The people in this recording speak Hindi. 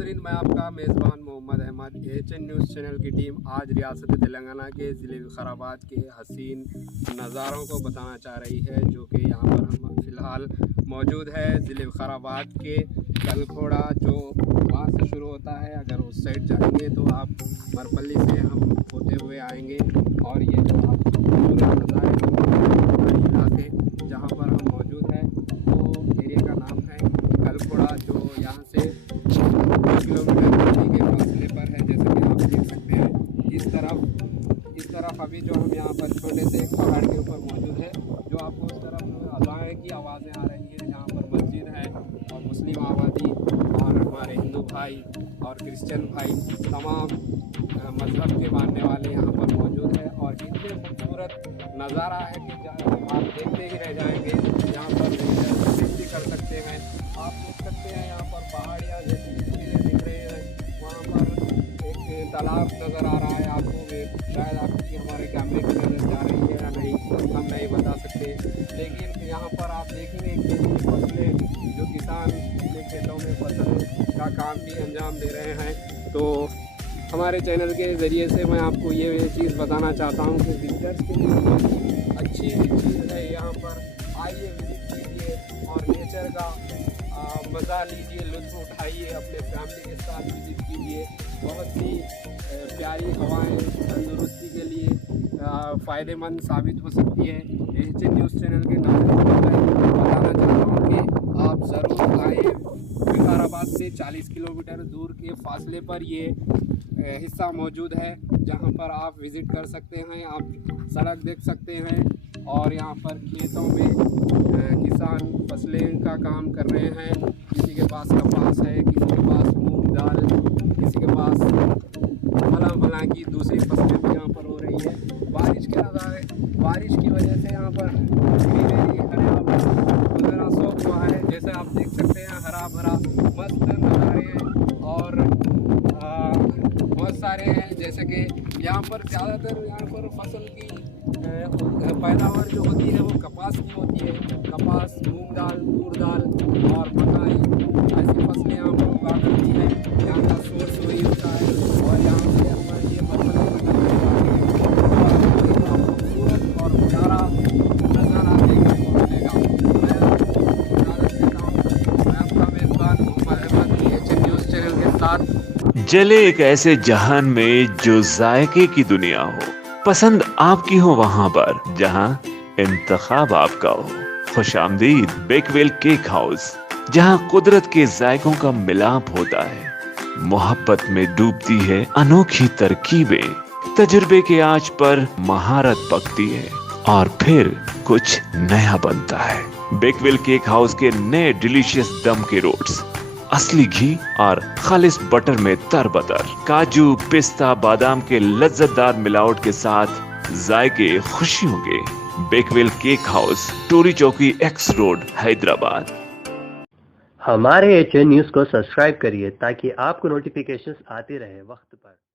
नाजरीन, मैं आपका मेज़बान Mohammad Ahmad. HN news channel की टीम आज रियासत तेलंगाना के ज़िले विकाराबाद के हसीन नज़ारों को बताना चाह रही है, जो कि यहाँ पर हम फ़िलहाल मौजूद है ज़िले विकाराबाद के कलखोड़ा, जो वहाँ से शुरू होता है। अगर उस साइड जाएंगे तो आप मरपल्ली से हम होते हुए आएंगे, और ये जो आप खूबसूरत नज़ारे इलाके जहाँ पर हम मौजूद हैं, वो एरिया का नाम है कलखोड़ा, जो यहाँ से 2 किलोमीटर दूरी के फासले पर है। जैसे कि आप देख सकते हैं इस तरफ अभी जो हम यहाँ पर छोटे से एक पहाड़ के ऊपर मौजूद है, जो आपको उस तरफ अज़ान की आवाज़ें आ रही है, जहाँ पर मस्जिद है और मुस्लिम आबादी और हमारे हिंदू भाई और क्रिश्चियन भाई तमाम मज़हब के मानने वाले यहाँ पर मौजूद है। और इतने खूबसूरत नज़ारा है कि आप देखते ही रह जाएंगे। यहाँ पर विजिट भी कर सकते हैं। आप देख सकते हैं यहाँ पर पहाड़ियाँ जैसी तस्वीरें दिख रही हैं। वहाँ पर एक तालाब नज़र आ रहा है आपको, शायद आपकी हमारे कैमरे की नज़र जा रही है या नहीं, हम नहीं बता सकते। लेकिन यहाँ पर आप देखेंगे खेती की फसलें, जो किसान अपने खेतों में फसल का काम भी अंजाम दे रहे हैं। तो हमारे चैनल के ज़रिए से मैं आपको ये चीज़ बताना चाहता हूँ कि विजिटर्स के लिए अच्छी चीज़ है। यहाँ पर आइए, विजिट कीजिए और नेचर का मज़ा लीजिए, लुत्फ़ उठाइए, अपने फैमिली के साथ विजिट कीजिए। बहुत ही प्यारी हवाएं तंदुरुस्ती के लिए फ़ायदेमंद साबित हो सकती है। एचएन न्यूज़ चैनल के नाज़रीन को मैं बताना चाहता हूँ कि आप ज़रूर आएँ। विकाराबाद से 40 किलोमीटर दूर के फासले पर ये हिस्सा मौजूद है, जहाँ पर आप विज़िट कर सकते हैं। आप सड़क देख सकते हैं और यहाँ पर खेतों में किसान फसलें का काम कर रहे हैं। किसी के पास कपास है, किसी के पास मूंग दाल, किसी के पास फला की दूसरी फसलें भी यहाँ पर हो रही है। बारिश के नज़ारे, बारिश की वजह से यहाँ पर हरा सोख हुआ है। जैसे आप देख सकते हैं, हरा भरा मस्त नज़ारे हैं और बहुत सारे हैं। जैसे कि यहाँ पर ज़्यादातर यहाँ पर फसल की पैदावार जो होती है वो कपास की होती है। कपास, मूंग दाल, तूर दाल और मकाई, ऐसी फसलें यहाँ पर उगा करती है। यहाँ का सोर्स वही होता है और यहाँ से अपना ये खूबसूरत और प्यारा नज़ारा देखने को मिलेगा। मैं आपका मेज़बान Mohammad Ahmad, HN news channel के साथ। जले एक ऐसे जहान में जो जायके की दुनिया हो, पसंद आपकी हो वहां पर जहां इंतखाब आपका हो। खुशामदीद बेकवेल केक हाउस, जहां कुदरत के जायकों का मिलाप होता है, मोहब्बत में डूबती है अनोखी तरकीबें, तजुर्बे के आंच पर महारत पकती है और फिर कुछ नया बनता है। बेकवेल केक हाउस के नए डिलीशियस दम के रोट्स, असली घी और खालिस बटर में तरबतर, काजू, पिस्ता, बादाम के लज्जतदार मिलावट के साथ जायके खुशियों के। बेकवेल केक हाउस, टोरी चौकी, एक्स रोड, हैदराबाद। हमारे एचएन न्यूज़ को सब्सक्राइब करिए ताकि आपको नोटिफिकेशंस आते रहे वक्त पर।